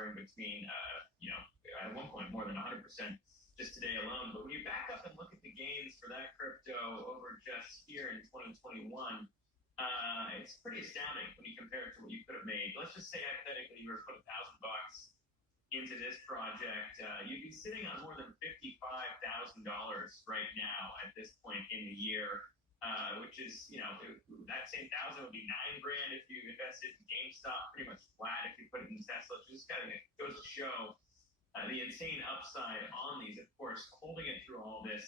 hovering between, at one point more than 100% just today alone. But when you back up and look at the gains for that crypto over just here in 2021, it's pretty astounding when you compare it to what you could have made. Let's just say hypothetically you were to put $1,000 into this project, you'd be sitting on more than $55,000 right now at this point in the year, which is, that same thousand would be $9,000 if you invested in GameStop, pretty much flat if you put it in Tesla. It just kind of goes to show the insane upside on these. Of course, holding it through all this,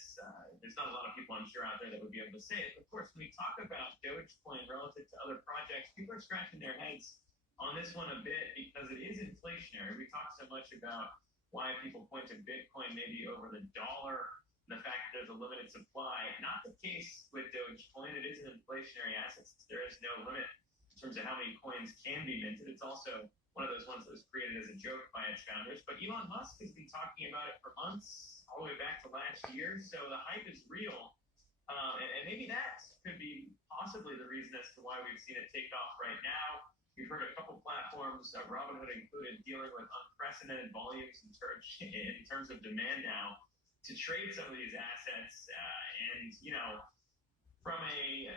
there's not a lot of people I'm sure out there that would be able to say it. Of course, when we talk about Dogecoin relative to other projects, people are scratching their heads on this one a bit because it is inflationary. We talk so much about why people point to Bitcoin maybe over the dollar, and the fact that there's a limited supply. Not the case with Dogecoin. It is an inflationary asset. There is no limit in terms of how many coins can be minted. It's also one of those ones that was created as a joke by its founders. But Elon Musk has been talking about it for months, all the way back to last year. So the hype is real. And maybe that could be possibly the reason as to why we've seen it take off right now. We've heard a couple platforms, Robinhood included, dealing with unprecedented volumes in terms of demand now to trade some of these assets. From a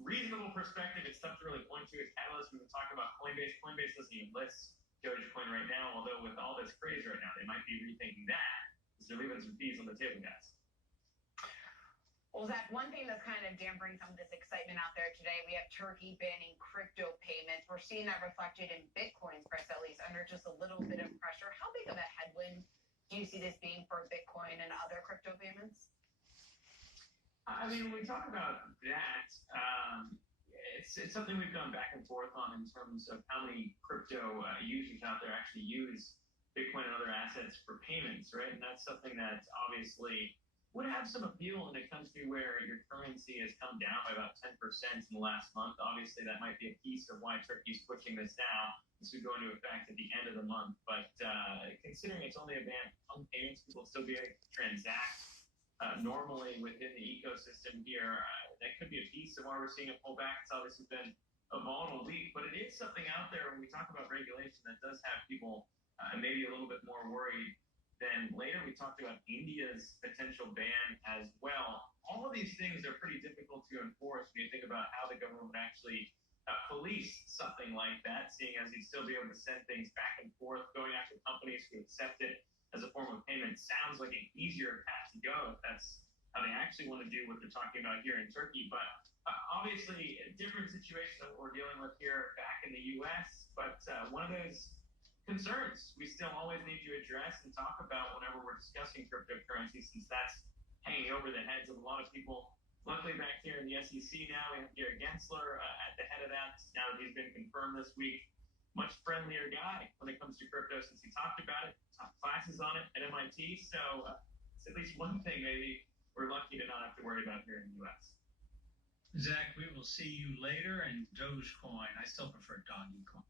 reasonable perspective, it's tough to really point to a catalyst. We've been talking about Coinbase. Coinbase doesn't even list Dogecoin right now, although with all this craze right now, they might be rethinking that because they're leaving some fees on the table, guys. Well, Zach, one thing that's kind of dampening some of this excitement out there today, we have Turkey banning crypto payments. We're seeing that reflected in Bitcoin's price, at least under just a little bit of pressure. How big of a headwind do you see this being for Bitcoin and other crypto payments? I mean, when we talk about that, it's something we've gone back and forth on in terms of how many crypto users out there actually use Bitcoin and other assets for payments, right? And that's something that obviously would have some appeal in a country where your currency has come down by about 10% in the last month. Obviously, that might be a piece of why Turkey's pushing this now. This would go into effect at the end of the month. But considering it's only a ban on payments, people will still be able to transact normally within the ecosystem here. That could be a piece of why we're seeing a pullback. It's obviously been a volatile week, but it is something out there when we talk about regulation that does have people maybe a little bit more worried. Then later we talked about India's potential ban as well. All of these things are pretty difficult to enforce when you think about how the government would actually police something like that, seeing as you'd still be able to send things back and forth. Going after companies who accept it as a form of payment sounds like an easier path to go if that's how they actually want to do what they're talking about here in Turkey. But obviously, a different situation that we're dealing with here back in the U.S., but one of those concerns we still always need to address and talk about whenever we're discussing cryptocurrency, since that's hanging over the heads of a lot of people. Luckily, back here in the SEC now, we have Gary Gensler at the head of that. Now that he's been confirmed this week, much friendlier guy when it comes to crypto since he talked about it, taught classes on it at MIT. So it's at least one thing maybe we're lucky to not have to worry about here in the U.S. Zach, we will see you later. And Dogecoin, I still prefer Doggy Coin.